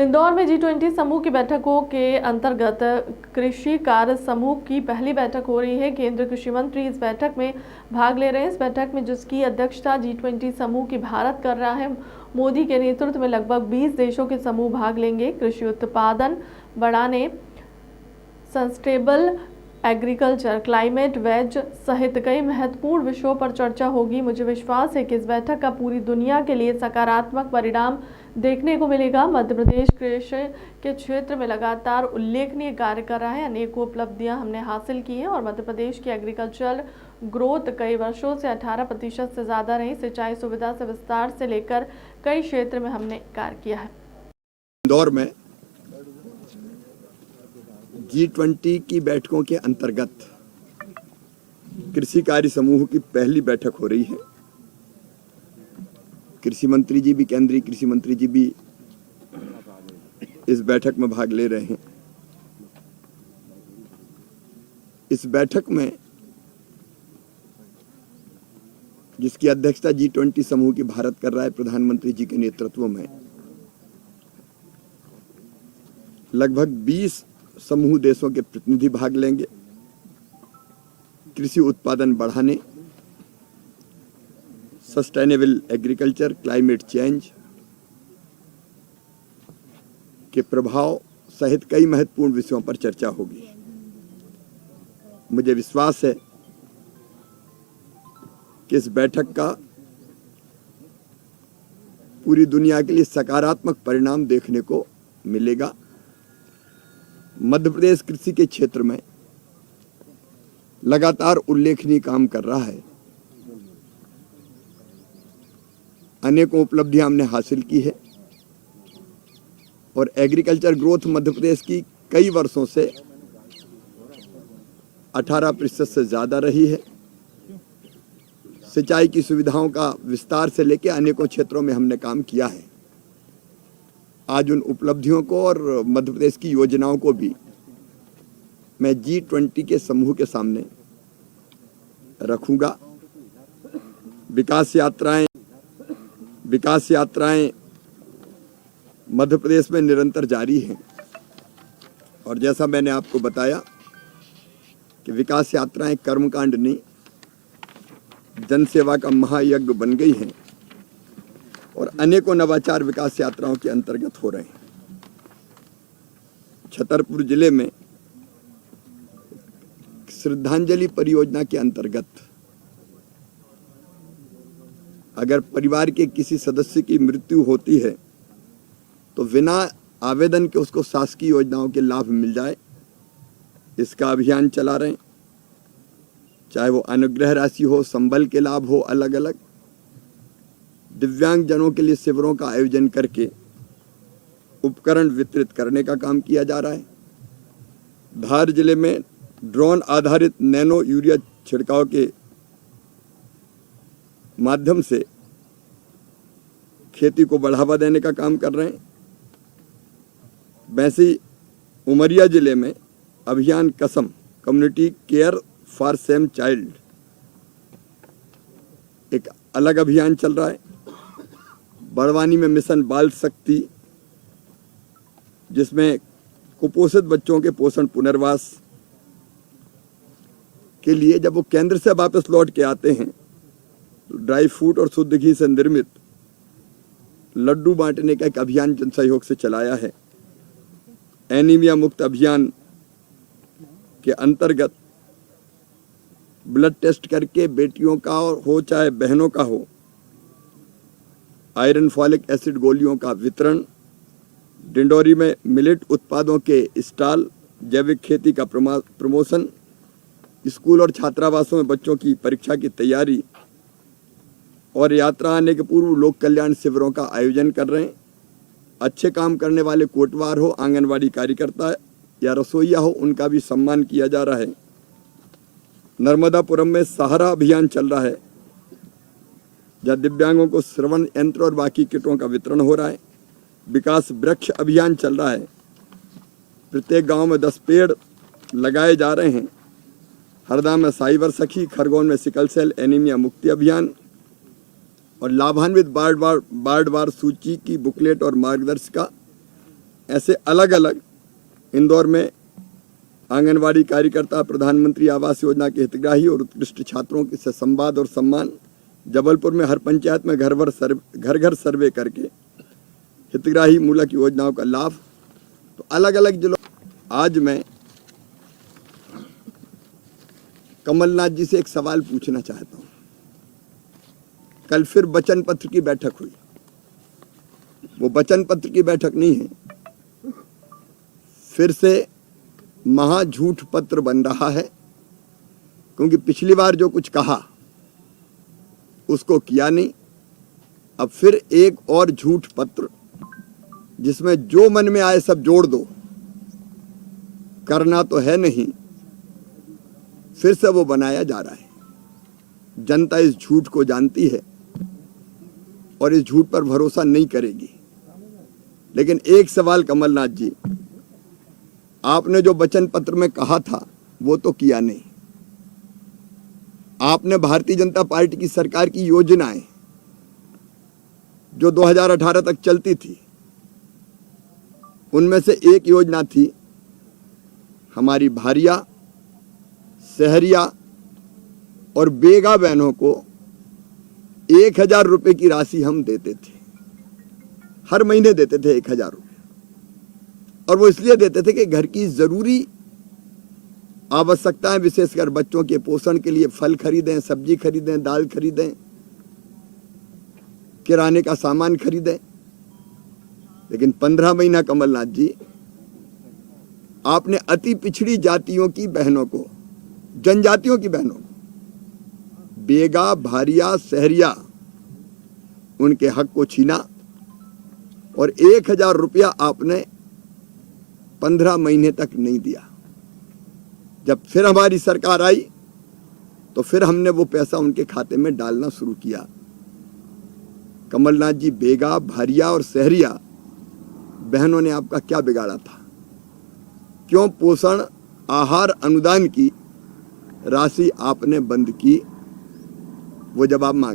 इंदौर में G20 समूह की बैठकों के अंतर्गत कृषि कार्य समूह की पहली बैठक हो रही है। केंद्रीय कृषि मंत्री इस बैठक में भाग ले रहे हैं। इस बैठक में जिसकी अध्यक्षता G20 समूह की भारत कर रहा है। मोदी के नेतृत्व में लगभग 20 देशों के समूह भाग लेंगे। कृषि उत्पादन बढ़ाने, सस्टेनेबल एग्रीकल्चर, क्लाइमेट वेज सहित कई महत्वपूर्ण विषयों पर चर्चा होगी। मुझे विश्वास है कि इस बैठक का पूरी दुनिया के लिए सकारात्मक परिणाम देखने को मिलेगा। मध्य प्रदेश कृषि के क्षेत्र में लगातार उल्लेखनीय कार्य कर रहा है। अनेकों उपलब्धियां हमने हासिल की हैं और मध्य प्रदेश की एग्रीकल्चर ग्रोथ कई वर्षों से 18% से ज़्यादा रही। सिंचाई सुविधा से विस्तार से लेकर कई क्षेत्र में हमने कार्य किया है। इंदौर में G20 की बैठकों के अंतर्गत कृषि कार्य समूह की पहली बैठक हो रही है। कृषि मंत्री जी भी, केंद्रीय कृषि मंत्री जी भी इस बैठक में भाग ले रहे हैं। इस बैठक में जिसकी अध्यक्षता G20 समूह की भारत कर रहा है, प्रधानमंत्री जी के नेतृत्व में लगभग 20 समूह देशों के प्रतिनिधि भाग लेंगे। कृषि उत्पादन बढ़ाने, सस्टेनेबल एग्रीकल्चर, क्लाइमेट चेंज के प्रभाव सहित कई महत्वपूर्ण विषयों पर चर्चा होगी। मुझे विश्वास है कि इस बैठक का पूरी दुनिया के लिए सकारात्मक परिणाम देखने को मिलेगा। मध्य प्रदेश कृषि के क्षेत्र में लगातार उल्लेखनीय काम कर रहा है। अनेकों उपलब्धियां हमने हासिल की है और एग्रीकल्चर ग्रोथ मध्य प्रदेश की कई वर्षों से 18% से ज़्यादा रही है। सिंचाई की सुविधाओं का विस्तार से लेकर अनेकों क्षेत्रों में हमने काम किया है। आज उन उपलब्धियों को और मध्य प्रदेश की योजनाओं को भी मैं G20 के समूह के सामने रखूंगा। विकास यात्राएं मध्य प्रदेश में निरंतर जारी हैं और जैसा मैंने आपको बताया कि विकास यात्राएं कर्मकांड नहीं, जनसेवा का महायज्ञ बन गई हैं और अनेकों नवाचार विकास यात्राओं के अंतर्गत हो रहे हैं। छतरपुर जिले में श्रद्धांजलि परियोजना के अंतर्गत अगर परिवार के किसी सदस्य की मृत्यु होती है तो बिना आवेदन के उसको शासकीय योजनाओं के लाभ मिल जाए, इसका अभियान चला रहे हैं। चाहे वो अनुग्रह राशि हो, संबल के लाभ हो, अलग अलग दिव्यांग जनों के लिए शिविरों का आयोजन करके उपकरण वितरित करने का काम किया जा रहा है। धार जिले में ड्रोन आधारित नैनो यूरिया छिड़काव के माध्यम से खेती को बढ़ावा देने का काम कर रहे हैं। वैसे ही उमरिया जिले में अभियान कसम, community care for same child, एक अलग अभियान चल रहा है। बड़वानी में मिशन बाल शक्ति, जिसमें कुपोषित बच्चों के पोषण पुनर्वास के लिए जब वो केंद्र से वापस लौट के आते हैं तो ड्राई फ्रूट और शुद्ध घी से निर्मित लड्डू बांटने का एक अभियान जन सहयोग से चलाया है। एनीमिया मुक्त अभियान के अंतर्गत ब्लड टेस्ट करके बेटियों का हो चाहे बहनों का हो, आयरन फॉलिक एसिड गोलियों का वितरण। डिंडोरी में मिलेट उत्पादों के स्टॉल, जैविक खेती का प्रमोशन। स्कूल और छात्रावासों में बच्चों की परीक्षा की तैयारी और यात्रा आने के पूर्व लोक कल्याण शिविरों का आयोजन कर रहे हैं। अच्छे काम करने वाले कोटवार हो, आंगनवाड़ी कार्यकर्ता या रसोईया हो, उनका भी सम्मान किया जा रहा है। नर्मदापुरम में सहारा अभियान चल रहा है, जहाँ दिव्यांगों को श्रवण यंत्र और बाकी किटों का वितरण हो रहा है। विकास वृक्ष अभियान चल रहा है, प्रत्येक गांव में 10 पेड़ लगाए जा रहे हैं। हरदा में साइबर सखी, खरगोन में सिकल सेल एनीमिया मुक्ति अभियान और लाभान्वित बाढ़ सूची की बुकलेट और मार्गदर्शिका ऐसे अलग अलग इंदौर में आंगनवाड़ी कार्यकर्ता, प्रधानमंत्री आवास योजना के हितग्राही और उत्कृष्ट छात्रों के से संवाद और सम्मान, जबलपुर में हर पंचायत में घर घर सर्वे करके हितग्राही मूलक योजनाओं का लाभ। तो अलग अलग जिलों। आज मैं कमलनाथ जी से एक सवाल पूछना चाहता हूं। कल फिर वचन पत्र की बैठक हुई। वो वचन पत्र की बैठक नहीं है, फिर से महा झूठ पत्र बन रहा है, क्योंकि पिछली बार जो कुछ कहा उसको किया नहीं। अब फिर एक और झूठ पत्र जिसमें जो मन में आए सब जोड़ दो, करना तो है नहीं, फिर से वो बनाया जा रहा है। जनता इस झूठ को जानती है और इस झूठ पर भरोसा नहीं करेगी। लेकिन एक सवाल कमलनाथ जी, आपने जो वचन पत्र में कहा था वो तो किया नहीं। आपने भारतीय जनता पार्टी की सरकार की योजनाएं जो 2018 तक चलती थी, उनमें से एक योजना थी हमारी भारिया, सहरिया और बेगा बहनों को 1000 रुपए की राशि हम देते थे। हर महीने देते थे 1000 रुपए। और वो इसलिए देते थे कि घर की जरूरी आवश्यकताएं, विशेषकर बच्चों के पोषण के लिए फल खरीदें, सब्जी खरीदें, दाल खरीदें, किराने का सामान खरीदें। लेकिन 15 महीना कमलनाथ जी, आपने अति पिछड़ी जातियों की बहनों को, जनजातियों की बहनों को, बेगा, भारिया, सहरिया, उनके हक को छीना और 1000 रुपया आपने 15 महीने तक नहीं दिया। जब फिर हमारी सरकार आई तो फिर हमने वो पैसा उनके खाते में डालना शुरू किया। कमलनाथ जी, बेगा, भारिया और सहरिया बहनों ने आपका क्या बिगाड़ा था? क्यों पोषण आहार अनुदान की राशि आपने बंद की? वो जवाब मांग